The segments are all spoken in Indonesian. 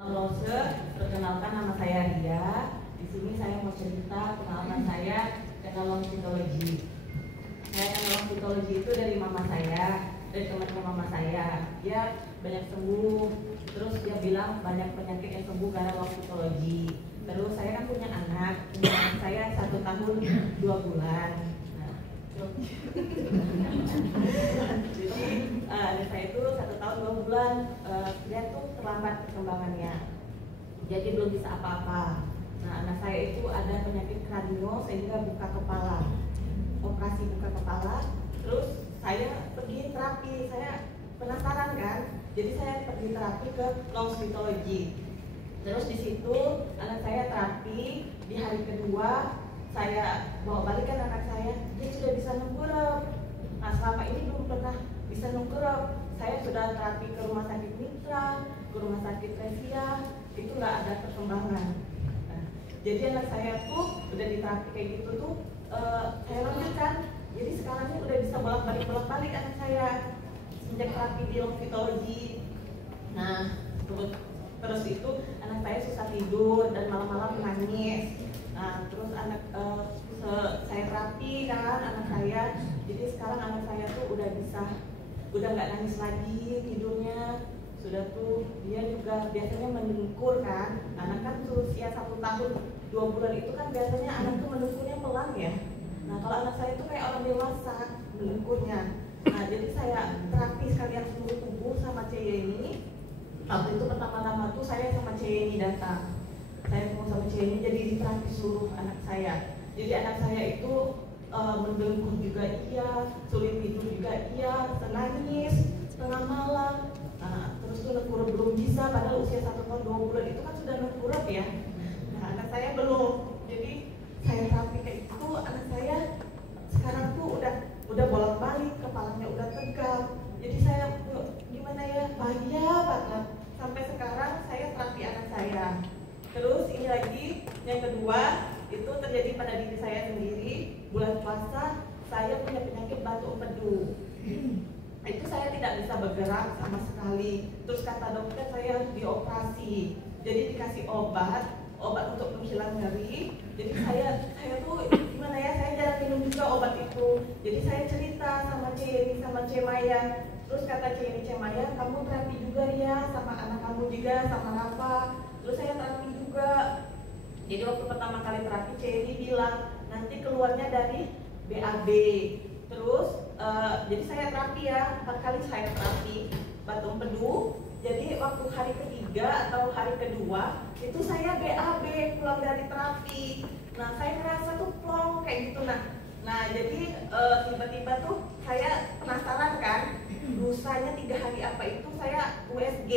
Lose, perkenalkan nama saya Ria. Di sini saya mau cerita pengalaman saya dengan psikologi. Saya kenal psikologi itu dari mama saya, dari teman-teman mama saya. Dia banyak sembuh, terus dia bilang banyak penyakit yang sembuh karena psikologi. Terus saya kan punya anak saya 1 tahun 2 bulan. Jadi anak saya itu 1 tahun 2 bulan, dia tuh terlambat perkembangannya, jadi belum bisa apa-apa. Nah, anak saya itu ada penyakit kranio sehingga buka kepala, operasi buka kepala. Terus saya pergi terapi, saya penasaran kan, jadi saya pergi terapi ke psikologi. Terus di situ anak saya terapi, di hari kedua saya bawa balikan anak saya, dia sudah bisa nengkurep. Nah, selama ini belum pernah bisa nengkurep. Saya sudah terapi ke rumah sakit Mitra, ke rumah sakit Resia, itu nggak ada perkembangan. Nah, jadi anak saya tuh udah diterapi kayak gitu tuh, saya lanjutkan. Jadi sekarang ini udah bisa bolak-balik anak saya sejak terapi di psikologi. Nah, terus itu anak saya susah tidur dan malam-malam nangis. Nah, terus saya terapi kan anak saya, jadi sekarang anak saya tuh udah nggak nangis lagi tidurnya. Sudah tuh dia juga biasanya mendengkur kan, anak kan usia 1 tahun 2 bulan itu kan biasanya anak tuh mendengkurnya pelan ya. Nah, kalau anak saya tuh kayak orang dewasa mendengkurnya. Nah, jadi saya terapi sekalian seluruh tubuh sama ini. Waktu itu pertama-tama tuh saya sama ini datang. Saya mau sama ini jadi diterapi seluruh anak saya. Jadi anak saya itu mendengkur juga iya, sulit tidur juga iya, nangis tengah malam. Nah, terus tuh nengkurep belum bisa, padahal usia 1 tahun 2 bulan itu kan sudah nengkurep ya. Nah, anak saya belum. Jadi saya terapi kayak itu, anak saya sekarang tuh udah bolak-balik, kepalanya udah tegak. Jadi saya gimana ya, bahagia banget. Sampai sekarang saya terapi anak saya. Terus ini lagi yang kedua itu terjadi pada diri saya sendiri. Bulan puasa saya punya penyakit batu empedu. Itu saya tidak bisa bergerak sama sekali. Terus kata dokter saya harus dioperasi. Jadi dikasih obat untuk menghilang nyeri. Jadi saya tuh gimana ya, saya jarang minum juga obat itu. Jadi saya cerita sama sama Maya. Terus kata Maya, kamu terapi juga ya sama anak kamu juga, sama Rafa. Terus saya terapi juga. Jadi waktu pertama kali terapi Ceni bilang nanti keluarnya dari BAB. Terus jadi saya terapi ya, 4 kali saya terapi batu empedu. Jadi waktu hari ketiga atau hari kedua itu saya BAB pulang dari terapi. Nah, saya ngerasa tuh plong kayak gitu. Nah jadi tiba-tiba tuh saya penasaran kan, lusanya 3 hari apa itu saya USG.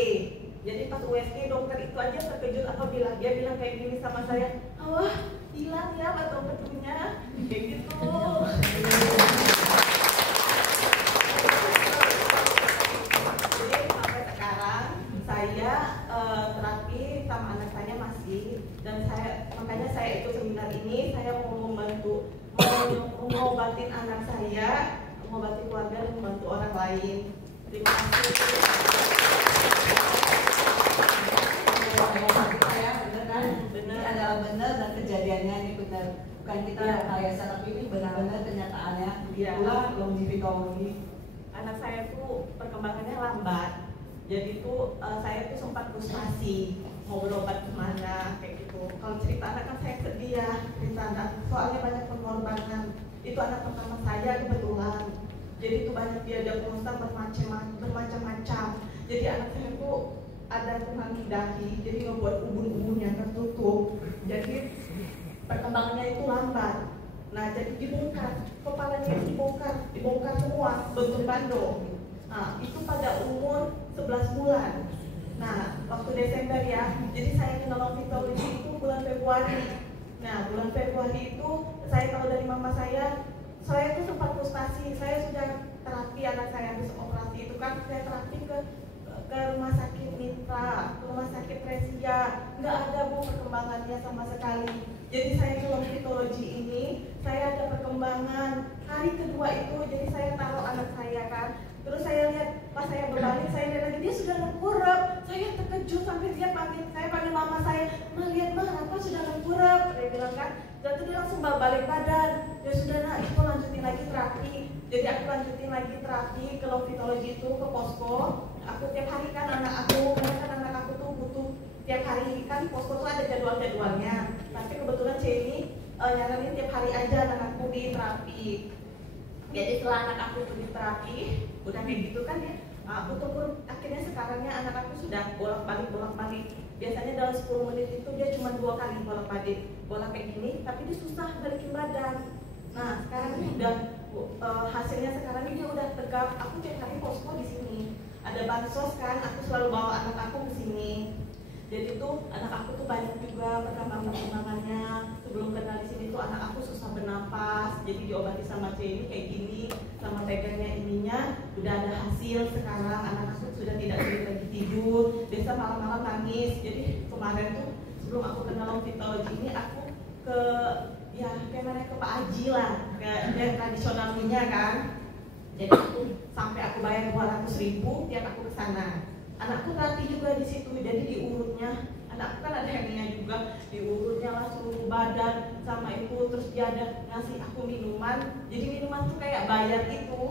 Jadi pas USG dokter itu aja terkejut dia bilang kayak gini sama saya, wah hilang ya batu empedunya, kayak gitu. Jadi sampai sekarang saya terapi sama anak saya masih, dan makanya saya ikut seminar ini. Saya mau mengobatin anak saya, mengobati keluarga dan membantu orang lain. Terima kasih. Ini adalah benar dan kejadiannya ini benar, bukan kita rekayasa, tapi ini benar-benar kenyataannya. Itulah longevitologi. Anak saya tuh perkembangannya lambat, jadi tuh saya tuh sempat frustasi mau berobat kemana kayak gitu. Kalau cerita anak kan saya sedih ya, cerita anak soalnya banyak pengorbanan. Itu anak pertama saya kebetulan, jadi tuh banyak diagnosa bermacam-macam. Jadi anak saya tuh ada tulang dahi, jadi ngebuat ubun-ubunnya tertutup. Jadi perkembangannya itu lambat. Nah, jadi dibongkar, kepalanya dibongkar semua, bentuk bandung. Nah, itu pada umur 11 bulan. Nah, waktu Desember ya, jadi saya kenal psikologi itu bulan Februari. Nah, bulan Februari itu saya tahu dari mama saya tuh sempat frustasi. Saya sudah terapi anak saya habis operasi itu kan, saya terapi ke rumah sakit Mitra, ke rumah sakit Resia, nggak ada Bu perkembangannya sama sekali. Jadi saya ke psikologi ini, saya ada perkembangan. Hari kedua itu, jadi saya taruh anak saya kan, terus saya lihat pas saya berbalik, saya lihat lagi dia sudah nengkurep. Saya terkejut sampai dia panggil saya. kan. Dan itu dia langsung balik badan. Ya sudah nak, itu lanjutin lagi terapi. Jadi aku lanjutin lagi terapi ke Lovitology itu, ke posko. Aku tiap hari kan anak aku, karena kan anak aku tuh butuh tiap hari kan posko tuh ada jadwalnya. Tapi kebetulan C ini nyaranin tiap hari aja anak aku di terapi. Jadi setelah anak aku tuh di terapi, udah kayak gitu kan ya. Aku pun akhirnya sekarangnya anak aku sudah bolak-balik. Biasanya dalam 10 menit itu dia cuma 2 kali bolak-balik. Bola kayak gini, tapi dia susah balikin badan. Nah sekarang ini udah hasilnya sekarang ini dia udah tegap. Aku tiap hari posko di sini. Ada bansos kan, aku selalu bawa anak aku ke sini. Jadi tuh anak aku tuh banyak juga perkembangannya. Sebelum kenal di sini tuh anak aku susah bernapas. Jadi diobati sama C ini kayak gini, sama pegangnya ininya udah ada hasil sekarang. Anak aku sudah tidak sulit lagi tidur. Biasa malam-malam nangis. Jadi kemarin tuh sebelum aku kenal Lovitology ini aku ke ya kayak mana ke Pak Haji lah, ke yang tradisionalnya kan. Jadi aku sampai aku bayar 200.000 tiap aku ke sana. Anakku terapi juga di situ, jadi diurutnya. Anakku kan ada hernia juga, diurutnya lah seluruh badan sama itu, terus dia ada ngasih aku minuman. Jadi minuman tuh kayak bayar itu.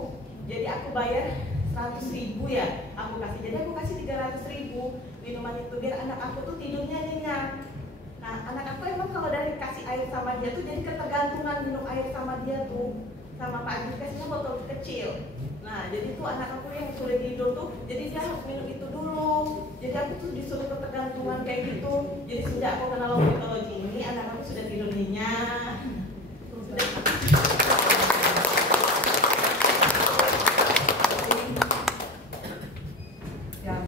Jadi aku bayar 100.000 ya, aku kasih. Jadi aku kasih 300.000 minuman itu biar anak aku tuh tidurnya nyenyak. Nah, anak aku emang kalau dari kasih air sama dia tuh jadi ketergantungan minum air sama dia tuh. Sama Pak Adi kasihnya botol kecil. Nah, jadi tuh anak aku yang sudah tidur tuh, jadi dia harus minum itu dulu. Jadi aku tuh disuruh ketergantungan kayak gitu. Jadi sejak aku kenal Lovitology ini, anak aku sudah tidur